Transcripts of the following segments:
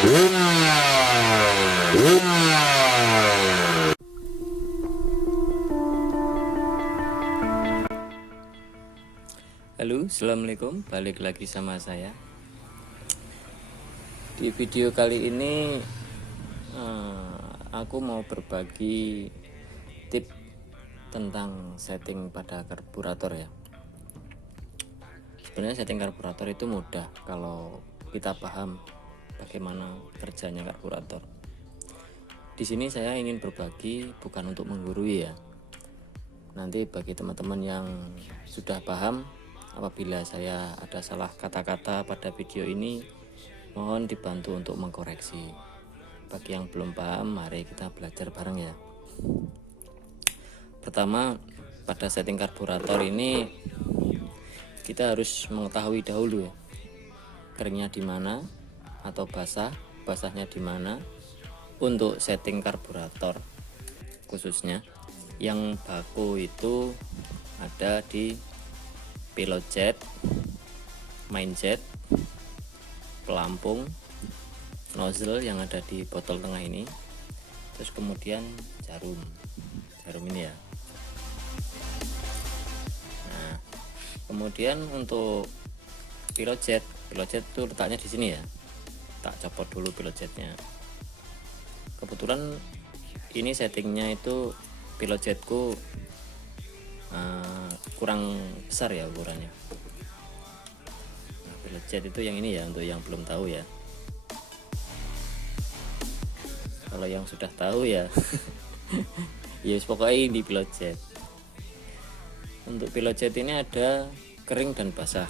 Halo, assalamualaikum. Balik lagi sama saya. Di video kali ini aku mau berbagi tip tentang setting pada karburator ya. Sebenarnya setting karburator itu mudah kalau kita paham bagaimana kerjanya karburator. Di sini saya ingin berbagi bukan untuk menggurui ya. Nanti bagi teman-teman yang sudah paham, apabila saya ada salah kata-kata pada video ini, mohon dibantu untuk mengkoreksi. Bagi yang belum paham, mari kita belajar bareng ya. Pertama, pada setting karburator ini kita harus mengetahui dahulu ya, keringnya di mana atau basahnya di mana untuk setting karburator. Khususnya yang baku itu ada di pilot jet, main jet, pelampung, nozzle yang ada di botol tengah ini, terus kemudian jarum ini ya. Nah, kemudian untuk pilot jet itu letaknya di sini ya. Tak copot dulu pilot jetnya. Kebetulan ini settingnya itu pilot jetku kurang besar ya ukurannya. Nah, pilot jet itu yang ini ya, untuk yang belum tahu ya. Kalau yang sudah tahu ya ya pokoknya ini pilot jet. Untuk pilot jet ini ada kering dan basah.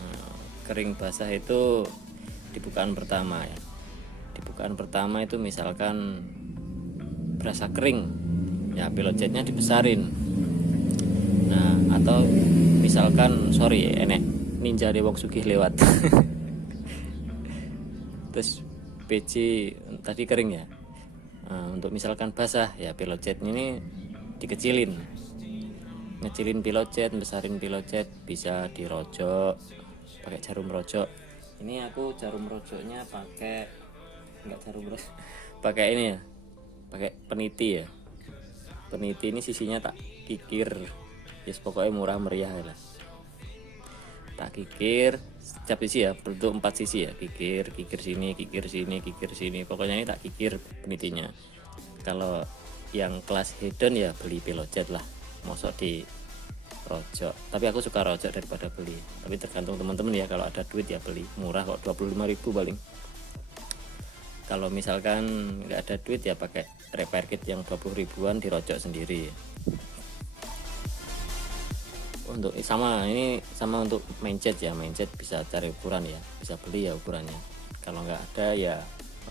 Nah, kering basah itu di bukaan pertama ya. Di bukaan pertama itu misalkan berasa kering ya, pilot jetnya dibesarin. Nah, atau misalkan enek ninja dewok sugih lewat terus PC tadi kering ya. Nah, untuk misalkan basah ya, pilot jet ini ngecilin pilot jet, besarin pilot jet, bisa dirojok pakai jarum rojok. Ini aku jarum rojoknya pakai ini ya, pakai peniti ya. Peniti ini sisinya tak kikir, yes, pokoknya murah meriah lah. Tak kikir setiap sisi ya, bentuk 4 sisi ya, kikir sini, pokoknya ini tak kikir penitinya. Kalau yang kelas hedon ya beli pilot jet lah, mosok di rojok. Tapi aku suka rojok daripada beli, tapi tergantung teman-teman ya. Kalau ada duit ya beli, murah kok, 25.000 paling. Kalau misalkan nggak ada duit ya pakai repair kit yang 20 ribuan, dirojok sendiri. Untuk sama untuk main jet ya, main jet bisa cari ukuran ya, bisa beli ya ukurannya. Kalau nggak ada ya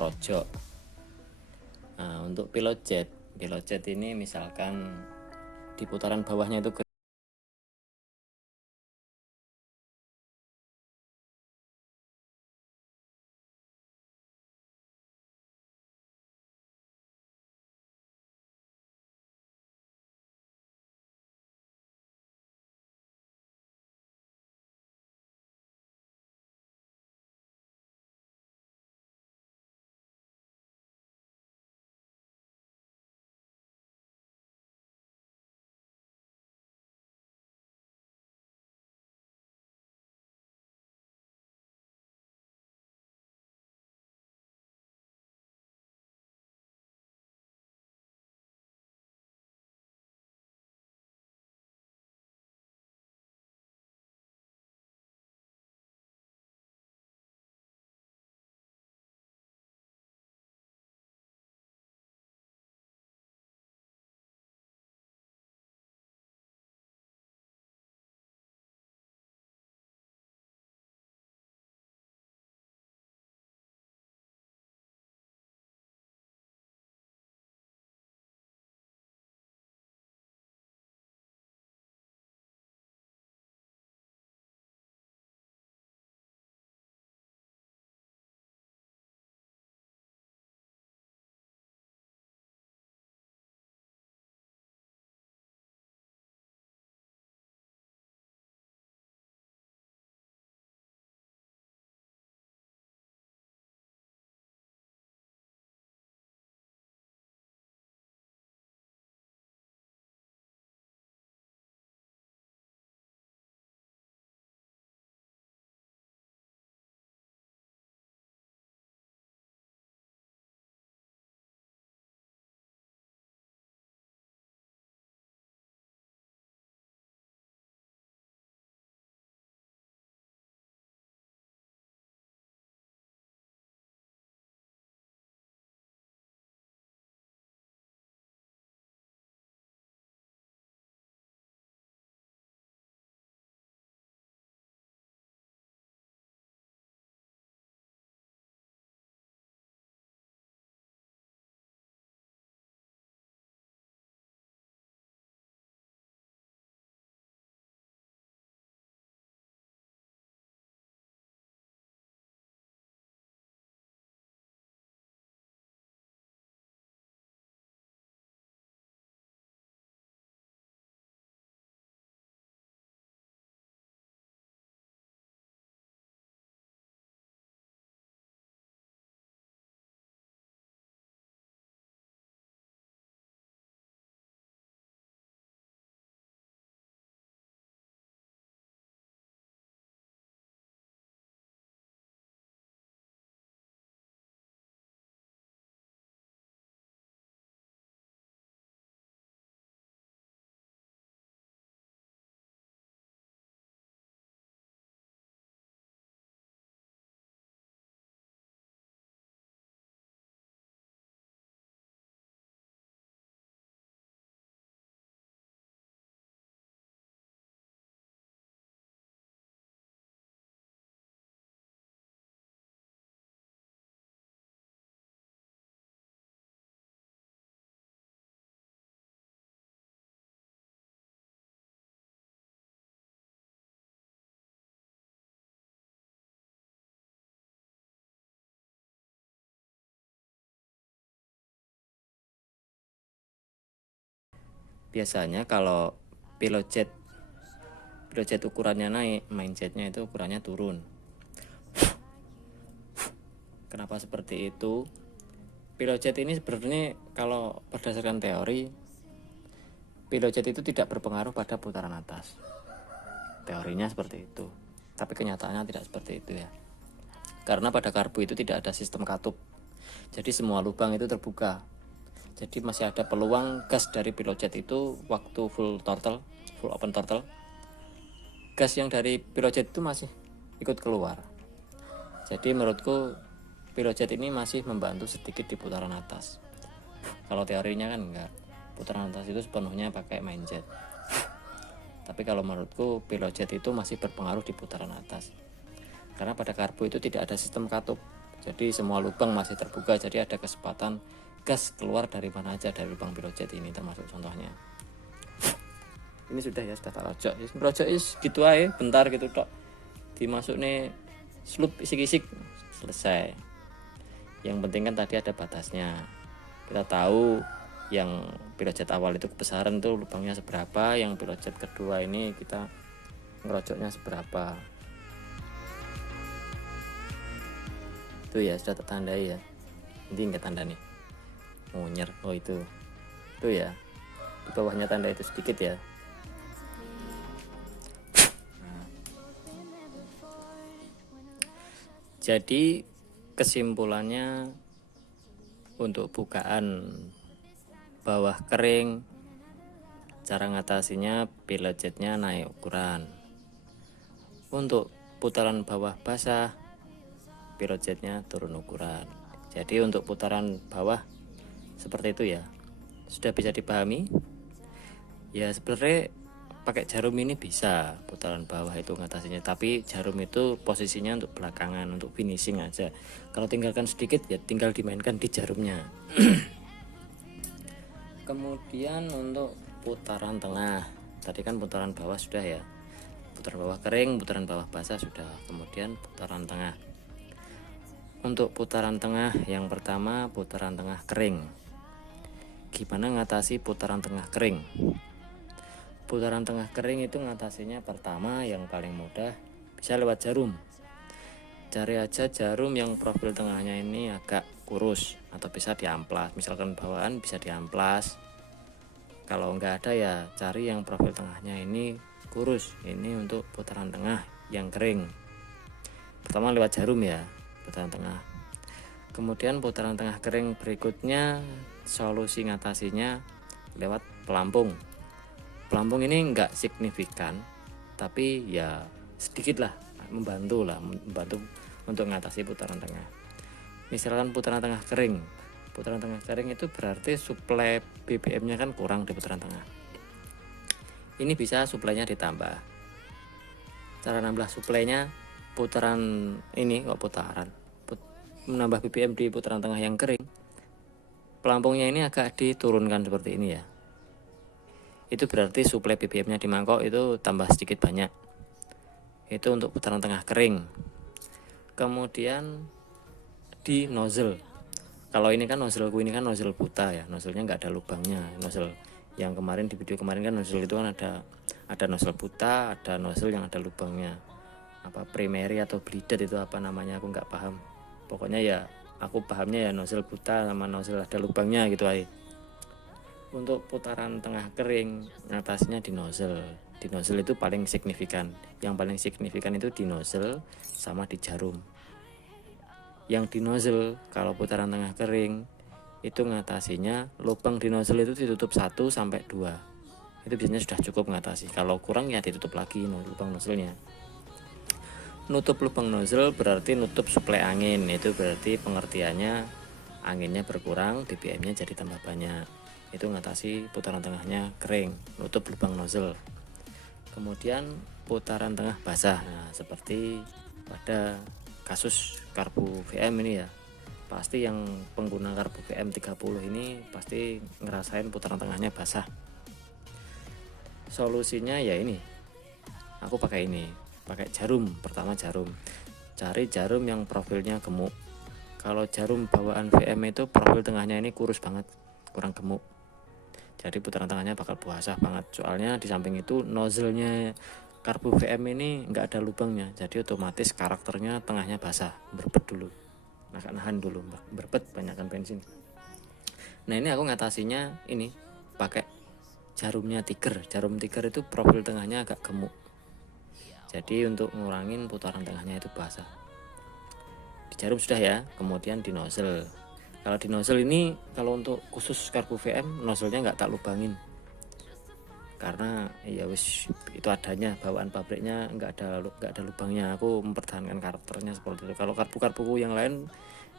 rojok. Nah, untuk pilot jet ini misalkan di putaran bawahnya itu biasanya kalau pilot jet ukurannya naik, main jetnya itu ukurannya turun. Kenapa seperti itu? Pilot jet ini sebenarnya kalau berdasarkan teori, pilot jet itu tidak berpengaruh pada putaran atas. Teorinya seperti itu, tapi kenyataannya tidak seperti itu ya. Karena pada karbu itu tidak ada sistem katup, jadi semua lubang itu terbuka. Jadi masih ada peluang gas dari pilot jet itu waktu full open throttle, gas yang dari pilot jet itu masih ikut keluar. Jadi menurutku pilot jet ini masih membantu sedikit di putaran atas. Kalau teorinya kan enggak, putaran atas itu sepenuhnya pakai main jet. Tapi kalau menurutku pilot jet itu masih berpengaruh di putaran atas, karena pada karbu itu tidak ada sistem katup, jadi semua lubang masih terbuka, jadi ada kesempatan gas keluar dari mana aja dari lubang pilot jet ini, termasuk contohnya. Ini sudah tak rojok gitu aja, bentar gitu tok, dimasuk nih slup isik-isik selesai. Yang penting kan tadi ada batasnya, kita tahu yang pilot jet awal itu kebesaran tuh lubangnya seberapa, yang pilot jet kedua ini kita ngerojoknya seberapa. Itu ya sudah tertandai ya, ini enggak tanda nih munyer, oh itu ya, di bawahnya tanda itu sedikit ya. Jadi kesimpulannya, untuk bukaan bawah kering, cara ngatasinya pilot jetnya naik ukuran. Untuk putaran bawah basah, pilot jetnya turun ukuran. Jadi untuk putaran bawah seperti itu ya, sudah bisa dipahami ya. Sebenarnya pakai jarum ini bisa putaran bawah itu ngatasinya, tapi jarum itu posisinya untuk belakangan, untuk finishing aja. Kalau tinggalkan sedikit ya tinggal dimainkan di jarumnya. Kemudian untuk putaran tengah, tadi kan putaran bawah sudah ya, putaran bawah kering, putaran bawah basah sudah. Kemudian putaran tengah. Untuk putaran tengah, yang pertama putaran tengah kering. Gimana ngatasi putaran tengah kering? Putaran tengah kering itu ngatasinya pertama yang paling mudah bisa lewat jarum. Cari aja jarum yang profil tengahnya ini agak kurus atau bisa diamplas, misalkan bawaan bisa diamplas. Kalau enggak ada ya cari yang profil tengahnya ini kurus, ini untuk putaran tengah yang kering. Pertama lewat jarum ya, putaran tengah. Kemudian putaran tengah kering berikutnya solusi ngatasinya lewat pelampung. Pelampung ini enggak signifikan, tapi ya sedikit lah, membantu untuk mengatasi putaran tengah. Misalkan putaran tengah kering itu berarti suplai BBM-nya kan kurang di putaran tengah. Ini bisa suplainya ditambah. Cara nambah suplainya, putaran ini menambah BBM di putaran tengah yang kering, pelampungnya ini agak diturunkan seperti ini ya. Itu berarti suplai BBM-nya di mangkok itu tambah sedikit banyak. Itu untuk putaran tengah kering. Kemudian di nozzle. Kalau ini kan nozzleku ini kan nozzle buta ya, nozzle-nya nggak ada lubangnya. Nozzle yang kemarin di video kemarin kan nozzle itu kan ada nozzle buta, ada nozzle yang ada lubangnya. Apa primary atau bleeder itu apa namanya aku nggak paham. Pokoknya ya aku pahamnya ya nozzle buta sama nozzle ada lubangnya gitu aja. Untuk putaran tengah kering ngatasinya di nozzle. Di nozzle itu paling signifikan. Yang paling signifikan itu di nozzle sama di jarum. Yang di nozzle kalau putaran tengah kering itu ngatasinya lubang di nozzle itu ditutup 1 sampai 2. Itu biasanya sudah cukup ngatasi. Kalau kurang ya ditutup lagi lubang nozzle-nya. Nutup lubang nozzle berarti nutup suplai angin. Itu berarti pengertiannya anginnya berkurang, BBM-nya jadi tambah banyak. Itu ngatasi putaran tengahnya kering, nutup lubang nozzle. Kemudian putaran tengah basah. Nah, seperti pada kasus karbu VM ini ya, pasti yang pengguna karbu VM 30 ini pasti ngerasain putaran tengahnya basah. Solusinya ya ini, aku pakai jarum. Pertama jarum, cari jarum yang profilnya gemuk. Kalau jarum bawaan VM itu profil tengahnya ini kurus banget, kurang gemuk. Jadi putaran tengahnya bakal basah banget. Soalnya di samping itu nozzle-nya Karbu VM ini nggak ada lubangnya, jadi otomatis karakternya tengahnya basah, berbet dulu, nahan dulu, berbet banyakkan bensin. Nah ini aku ngatasinya ini pakai jarumnya Tiger. Jarum Tiger itu profil tengahnya agak gemuk, jadi untuk ngurangin putaran tengahnya itu basah. Di jarum sudah ya, kemudian di nozzle. Kalau di nozzle ini, kalau untuk khusus Karbu VM, nozzle-nya nggak tak lubangin, karena ya wis itu adanya, bawaan pabriknya nggak ada lubangnya. Aku mempertahankan karakternya seperti itu. Kalau karbu yang lain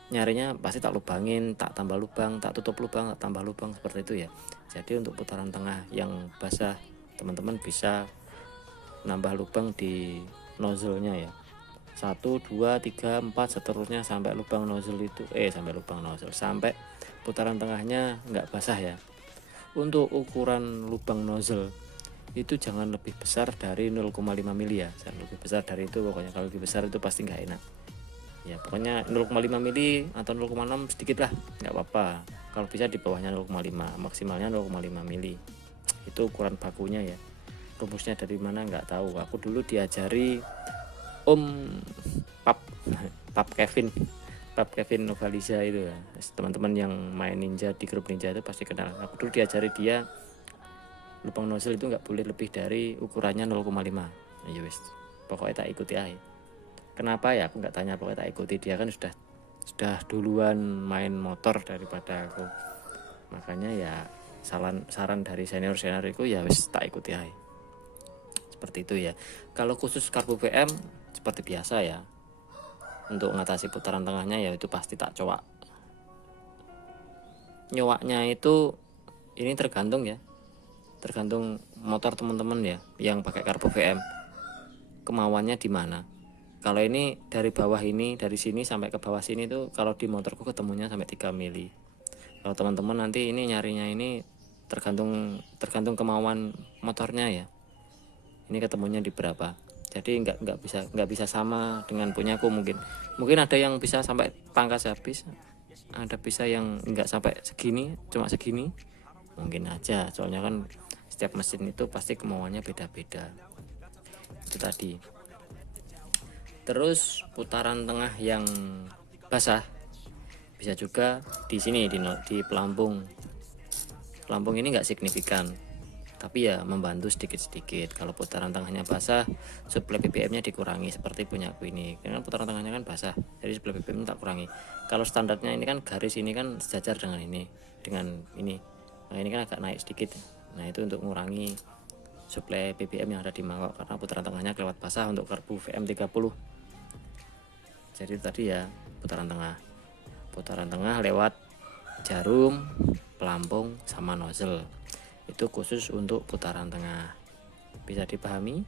nyarinya pasti tak lubangin, tak tambah lubang, tak tutup lubang, tak tambah lubang, seperti itu ya. Jadi untuk putaran tengah yang basah, teman-teman bisa nambah lubang di nozzle-nya ya, 1, 2, 3, 4 seterusnya sampai lubang nozzle itu sampai putaran tengahnya nggak basah ya. Untuk ukuran lubang nozzle itu jangan lebih besar dari 0,5 mili ya, jangan lebih besar dari itu pokoknya. Kalau lebih besar itu pasti nggak enak ya. Pokoknya 0,5 mili atau 0,6 sedikit lah, nggak apa-apa. Kalau bisa di bawahnya 0,5, maksimalnya 0,5 mili. Itu ukuran bakunya ya. Rumusnya dari mana nggak tahu. Aku dulu diajari Om Pap Kevin Novaliza itu ya. Teman-teman yang main ninja di grup ninja itu pasti kenal. Aku dulu diajari dia lubang nozzle itu nggak boleh lebih dari ukurannya 0,5. Ya wis, pokoknya tak ikuti aja. Kenapa ya aku nggak tanya, pokoknya tak ikuti. Dia kan sudah duluan main motor daripada aku, makanya ya saran dari senior itu ya wis tak ikuti aja. Seperti itu ya. Kalau khusus Karbu VM seperti biasa ya, untuk mengatasi putaran tengahnya ya itu pasti tak coak. Nyowaknya itu ini tergantung ya, tergantung motor teman-teman ya yang pakai Karbu VM, kemauannya di mana. Kalau ini dari bawah ini, dari sini sampai ke bawah sini tuh, kalau di motorku ketemunya sampai 3 mili. Kalau teman-teman nanti ini nyarinya ini tergantung kemauan motornya ya, ini ketemunya di berapa. Jadi nggak bisa sama dengan punyaku. Mungkin ada yang bisa sampai pangkas habis, ada bisa yang nggak sampai segini, cuma segini, mungkin aja. Soalnya kan setiap mesin itu pasti kemauannya beda-beda. Itu tadi. Terus putaran tengah yang basah bisa juga di sini di pelampung. Pelampung ini nggak signifikan, tapi ya membantu sedikit-sedikit. Kalau putaran tengahnya basah, suplai BBM-nya dikurangi seperti punya aku ini. Karena putaran tengahnya kan basah, jadi suplai BBM-nya tak kurangi. Kalau standarnya ini kan garis ini kan sejajar dengan ini. Nah ini kan agak naik sedikit. Nah itu untuk mengurangi suplai BBM yang ada di mangkok, karena putaran tengahnya kelewat basah untuk Karbu VM 30. Jadi tadi ya putaran tengah lewat jarum, pelampung, sama nozzle. Itu khusus untuk putaran tengah, bisa dipahami.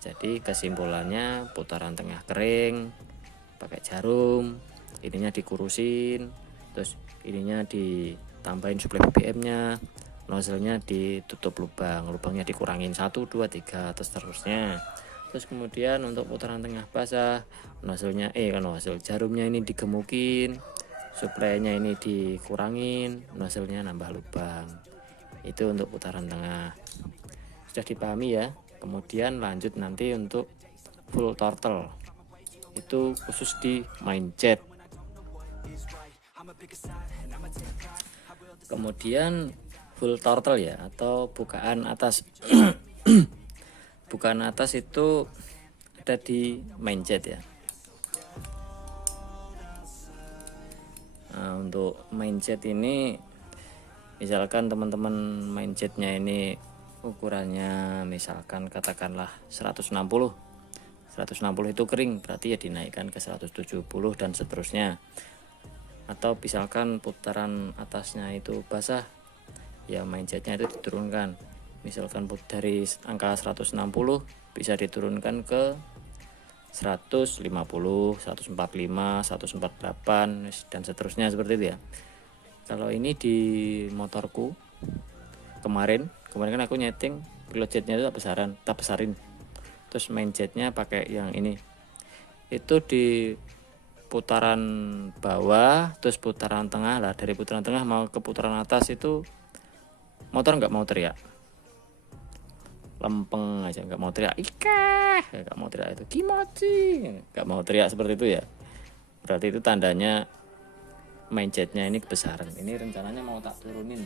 Jadi kesimpulannya, putaran tengah kering pakai jarum, ininya dikurusin, terus ininya ditambahin suplai BBM-nya, nozzle-nya ditutup lubangnya dikurangin 1, 2, 3 terus terusnya. Terus kemudian untuk putaran tengah basah, jarumnya ini digemukin, suplainya ini dikurangin, nozzle-nya nambah lubang. Itu untuk putaran tengah. Sudah dipahami ya. Kemudian lanjut nanti untuk full throttle. Itu khusus di mindjet. Kemudian full throttle ya, atau bukaan atas. Bukaan atas itu ada di mindjet ya. Nah, untuk mindjet ini, misalkan teman-teman mindjetnya ini ukurannya misalkan katakanlah 160 itu kering, berarti ya dinaikkan ke 170 dan seterusnya. Atau misalkan putaran atasnya itu basah, ya mindjetnya itu diturunkan. Misalkan dari angka 160 bisa diturunkan ke 150, 145, 148 dan seterusnya, seperti itu ya. Kalau ini di motorku kemarin kan aku nyeting pilot jetnya itu tak besarin. Terus main jetnya pakai yang ini. Itu di putaran bawah, terus putaran tengah lah. Dari putaran tengah mau ke putaran atas itu motor nggak mau teriak, lempeng aja nggak mau teriak, ika nggak mau teriak, itu kimochi nggak mau teriak seperti itu ya, berarti itu tandanya mindsetnya ini kebesaran. Ini rencananya mau tak turunin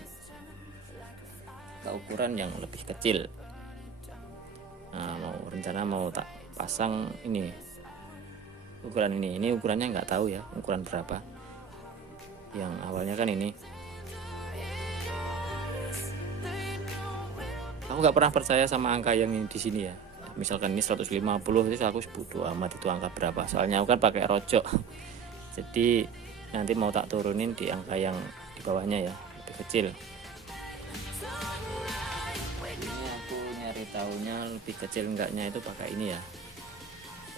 ke ukuran yang lebih kecil. Nah, rencana mau tak pasang ini ukuran ini ukurannya nggak tahu ya ukuran berapa. Yang awalnya kan ini, aku nggak pernah percaya sama angka yang di sini ya. Misalkan ini 150 itu aku bodo amat itu angka berapa, soalnya aku kan pakai rojok. Jadi nanti mau tak turunin di angka yang di bawahnya ya, lebih kecil. Ini aku nyari tahunya lebih kecil enggaknya itu pakai ini ya,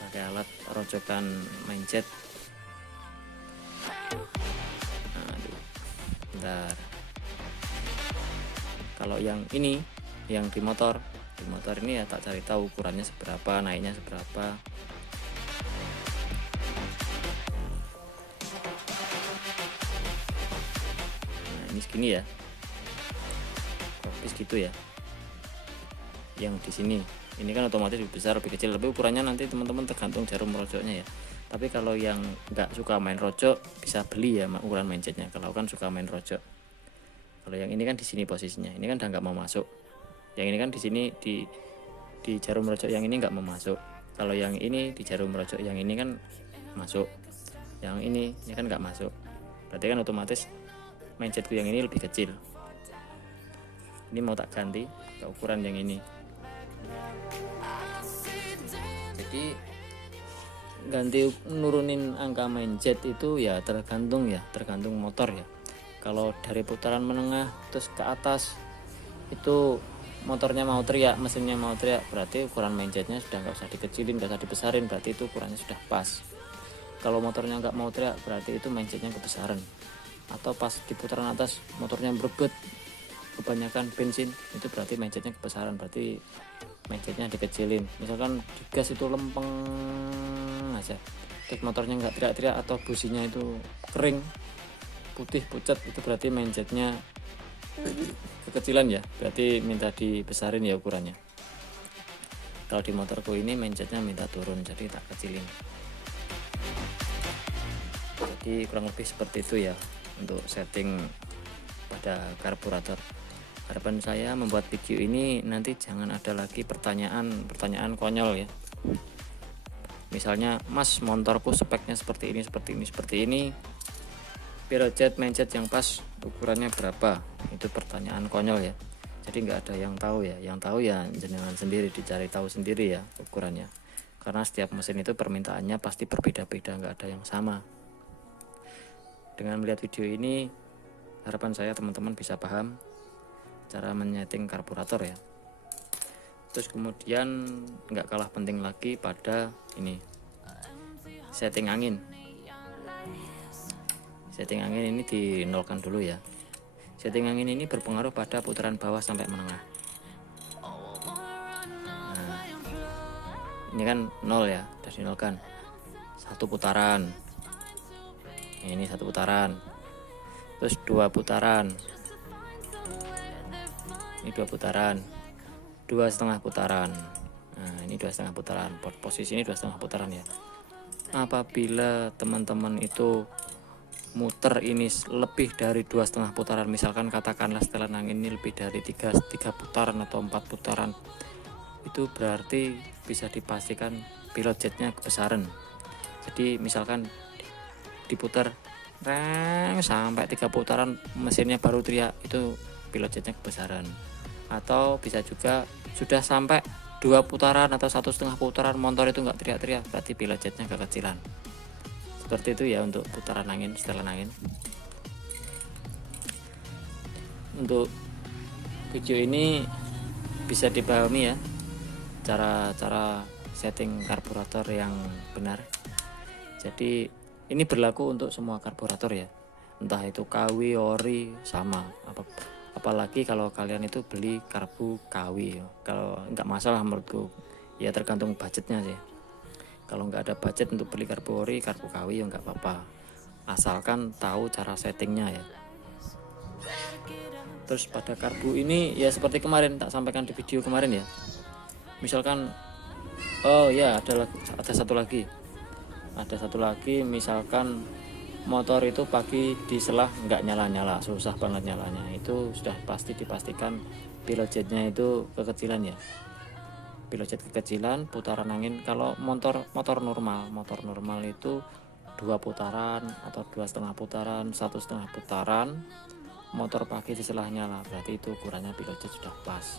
pakai alat rojokan mindset. Aduh, bentar. Kalau yang ini, yang di motor ini ya tak cari tahu ukurannya seberapa, naiknya seberapa. Nah ini segini ya, habis gitu ya. Yang di sini ini kan otomatis lebih besar lebih kecil, tapi ukurannya nanti teman-teman tergantung jarum rojoknya ya. Tapi kalau yang nggak suka main rojok bisa beli ya ukuran mindsetnya, kalau kan suka main rojok. Kalau yang ini kan di sini posisinya, ini kan udah nggak mau masuk. Yang ini kan di sini di jarum rojok yang ini nggak mau masuk. Kalau yang ini di jarum rojok yang ini kan masuk. Yang ini kan nggak masuk. Berarti kan otomatis mindsetku yang ini lebih kecil. Ini mau tak ganti ke ukuran yang ini. Jadi ganti nurunin angka mindset itu ya tergantung motor ya. Kalau dari putaran menengah terus ke atas itu motornya mau teriak, mesinnya mau teriak, berarti ukuran mindsetnya sudah nggak usah dikecilin, nggak usah dibesarin, berarti itu ukurannya sudah pas. Kalau motornya nggak mau teriak, berarti itu mindsetnya kebesaran. Atau pas di putaran atas motornya berebut kebanyakan bensin, itu berarti mindsetnya kebesaran, berarti mindsetnya dikecilin. Misalkan digas itu lempeng aja, terus motornya nggak teriak-teriak atau businya itu kering putih pucat, itu berarti mindsetnya kekecilan ya, berarti minta dibesarin ya ukurannya. Kalau di motorku ini mindsetnya minta turun, jadi tak kecilin. Jadi kurang lebih seperti itu ya untuk setting pada karburator. Harapan saya membuat video ini nanti jangan ada lagi pertanyaan konyol ya. Misalnya, Mas, motorku speknya seperti ini, pilot mindset yang pas ukurannya berapa? Itu pertanyaan konyol ya. Jadi nggak ada yang tahu ya. Yang tahu ya jenengan sendiri, dicari tahu sendiri ya ukurannya. Karena setiap mesin itu permintaannya pasti berbeda-beda, nggak ada yang sama. Dengan melihat video ini, harapan saya teman-teman bisa paham cara menyeting karburator ya. Terus kemudian nggak kalah penting lagi pada ini, setting angin. Setting angin ini dinolkan dulu ya. Setting angin ini berpengaruh pada putaran bawah sampai menengah. Nah, ini kan 0 ya, sudah dinolkan. 1 putaran. Ini 1 putaran. Terus 2 putaran. Ini 2 putaran. 2,5 putaran. Nah, ini 2,5 putaran. Posisi ini 2,5 putaran ya. Apabila teman-teman itu muter ini lebih dari 2,5 putaran, misalkan katakanlah setelan angin ini lebih dari 3 putaran atau 4 putaran, itu berarti bisa dipastikan pilot jetnya kebesaran. Jadi misalkan diputar sampai 3 putaran mesinnya baru teriak, itu pilot jetnya kebesaran. Atau bisa juga sudah sampai 2 putaran atau 1,5 putaran motor itu nggak teriak-teriak, berarti pilot jetnya kekecilan. Seperti itu ya untuk putaran angin, setelan angin. Untuk video ini bisa dipahami ya cara setting karburator yang benar. Jadi ini berlaku untuk semua karburator ya, entah itu KW, ori, sama. Apalagi kalau kalian itu beli karbu KW, kalau nggak masalah menurutku ya, tergantung budgetnya sih. Kalau nggak ada budget untuk beli karbu ori, karbu KW ya nggak apa-apa, asalkan tahu cara settingnya ya. Terus pada karbu ini ya seperti kemarin tak sampaikan di video kemarin ya. Misalkan oh ya ada satu lagi. Ada satu lagi misalkan motor itu pagi diselah nggak nyala-nyala, susah banget nyalanya. Itu sudah pasti dipastikan pilot jetnya itu kekecilan ya. Pilot jet kekecilan, putaran angin. Kalau motor normal itu 2 putaran atau 2,5 putaran, 1,5 putaran. Motor pagi diselah nyala, berarti itu ukurannya pilot jet sudah pas.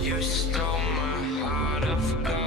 You stole my heart of gold.